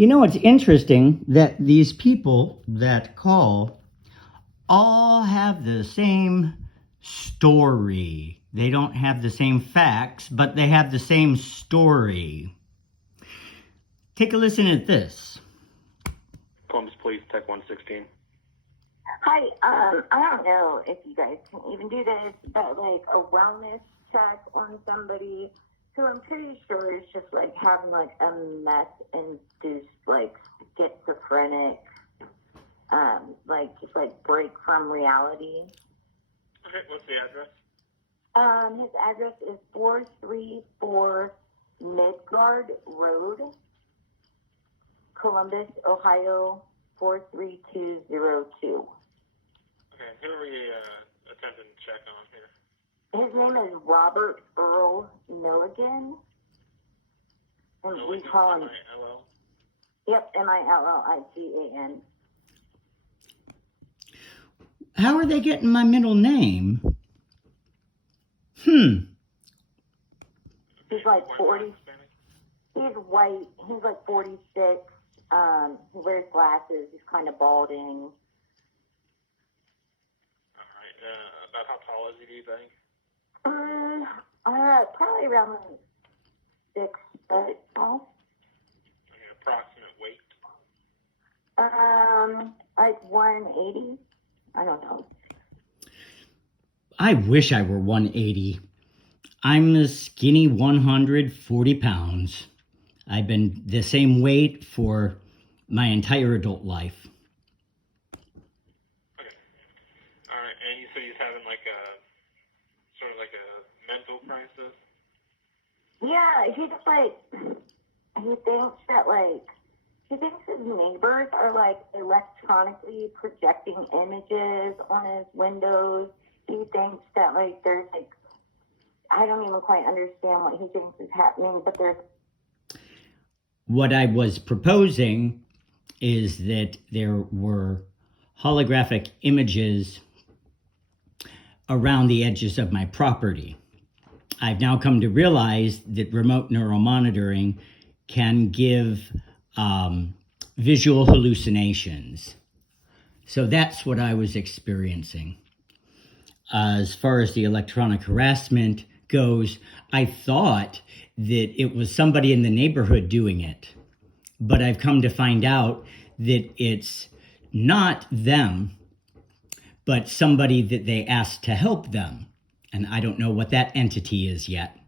You know, it's interesting that these people that call all have the same story. They don't have the same facts, but they have the same story. Take a listen at this. Columbus Police, Tech 116. Hi, I don't know if you guys can even do this, but like a wellness check on somebody who I'm pretty sure is just like having like a meth-induced like schizophrenic, like just like break from reality. Okay, what's the address? His address is 434 Midgard Road, Columbus, Ohio, 43202. Okay, who are we attempting to check on here? His name is Robert Earl Milligan. And we call him... M-I-L-L? Yep, Milligan. How are they getting my middle name? He's like 40. He's white. He's like 46. He wears glasses. He's kind of balding. Alright, about how tall is he, do you think? Probably around 6 foot tall. Okay, approximate weight? Like 180. I don't know. I wish I were 180. I'm a skinny 140 pounds. I've been the same weight for my entire adult life. Okay. Alright, and you said he's having like a, sort of like a mental crisis? Yeah, he just like, he thinks that like, he thinks his neighbors are like electronically projecting images on his windows. He thinks that like there's like, I don't even quite understand what he thinks is happening, but there's... What I was proposing is that there were holographic images around the edges of my property. I've now come to realize that remote neuromonitoring can give visual hallucinations. So that's what I was experiencing. As far as the electronic harassment goes, I thought that it was somebody in the neighborhood doing it. But I've come to find out that it's not them, but somebody that they asked to help them. And I don't know what that entity is yet.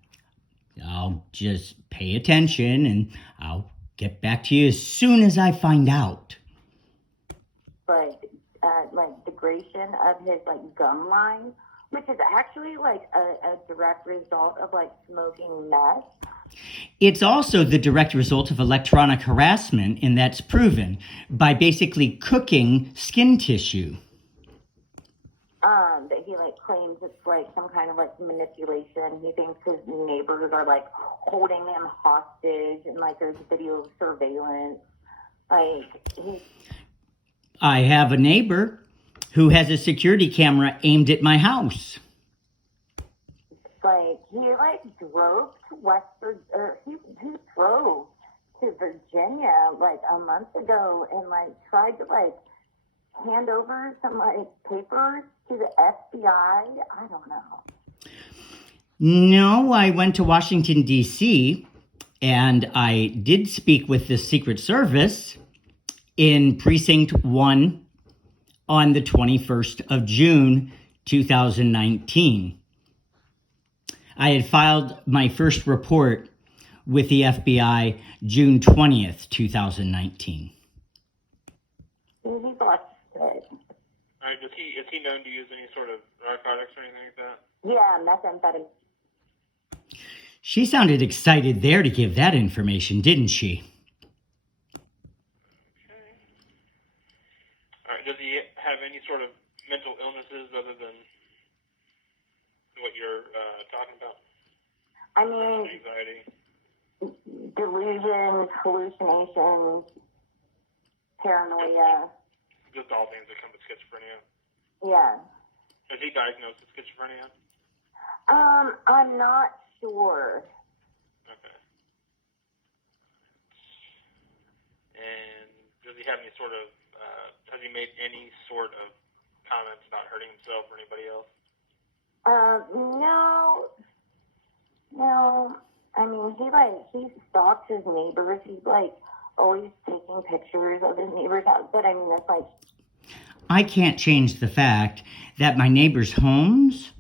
I'll just pay attention and I'll get back to you as soon as I find out. Like degradation of his like gum line, which is actually like a direct result of like smoking meth. It's also the direct result of electronic harassment, and that's proven by basically cooking skin tissue. That he like claims it's like some kind of like manipulation. He thinks his neighbors are like holding him hostage, and like there's video surveillance. I have a neighbor who has a security camera aimed at my house. Like he like drove to he drove to Virginia like a month ago and like tried to like hand over some like papers to the FBI. I don't know. No, I went to Washington, D.C., and I did speak with the Secret Service in Precinct 1 on the 21st of June, 2019. I had filed my first report with the FBI June 20th, 2019. He's lost it. Alright, is he known to use any sort of narcotics or anything like that? Yeah, methamphetamine. She sounded excited there to give that information, didn't she? Okay. Alright, does he have any sort of mental illnesses other than what you're talking about? I mean, anxiety, delusions, hallucinations, paranoia. Just all things that come with schizophrenia. Yeah. Is he diagnosed with schizophrenia? I'm not sure. Okay. he have any sort of, has he made any sort of comments about hurting himself or anybody else? No. I mean, he stalks his neighbors. He's like always taking pictures of his neighbors' house. But I mean, that's like. I can't change the fact that my neighbors' homes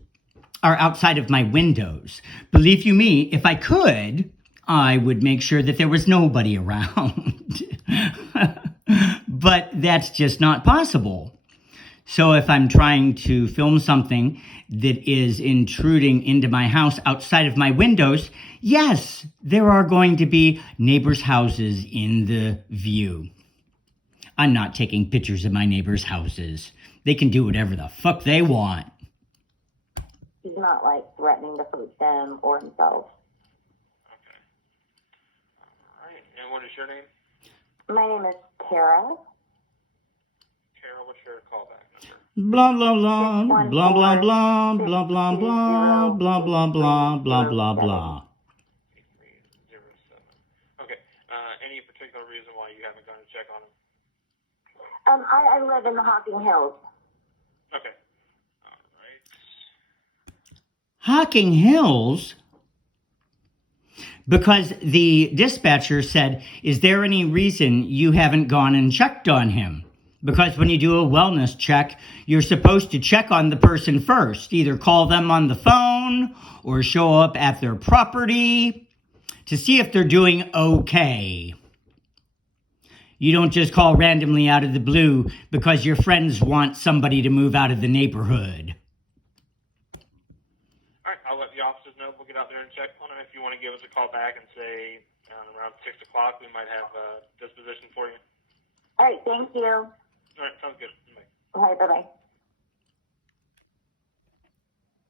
are outside of my windows. Believe you me, if I could, I would make sure that there was nobody around. But that's just not possible. So if I'm trying to film something that is intruding into my house outside of my windows, yes, there are going to be neighbors' houses in the view. I'm not taking pictures of my neighbors' houses. They can do whatever the fuck they want. He's not like threatening to hurt them or himself. Okay. All right. And what is your name? My name is Tara. Carol, what's your callback number? Blah, blah, blah, blah, blah, blah, blah, blah, blah, blah, blah, blah, blah, blah, blah. 8307. Okay. Any particular reason why you haven't gone to check on him? I live in the Hocking Hills. Okay. All right. Hocking Hills? Because the dispatcher said, is there any reason you haven't gone and checked on him? Because when you do a wellness check, you're supposed to check on the person first. Either call them on the phone or show up at their property to see if they're doing okay. You don't just call randomly out of the blue because your friends want somebody to move out of the neighborhood. All right. I'll let the officers know. We'll get out there and check on him. If you want to give us a call back and say around 6 o'clock, we might have a disposition for you. All right, thank you. All right. Sounds good. Bye. All right, bye-bye.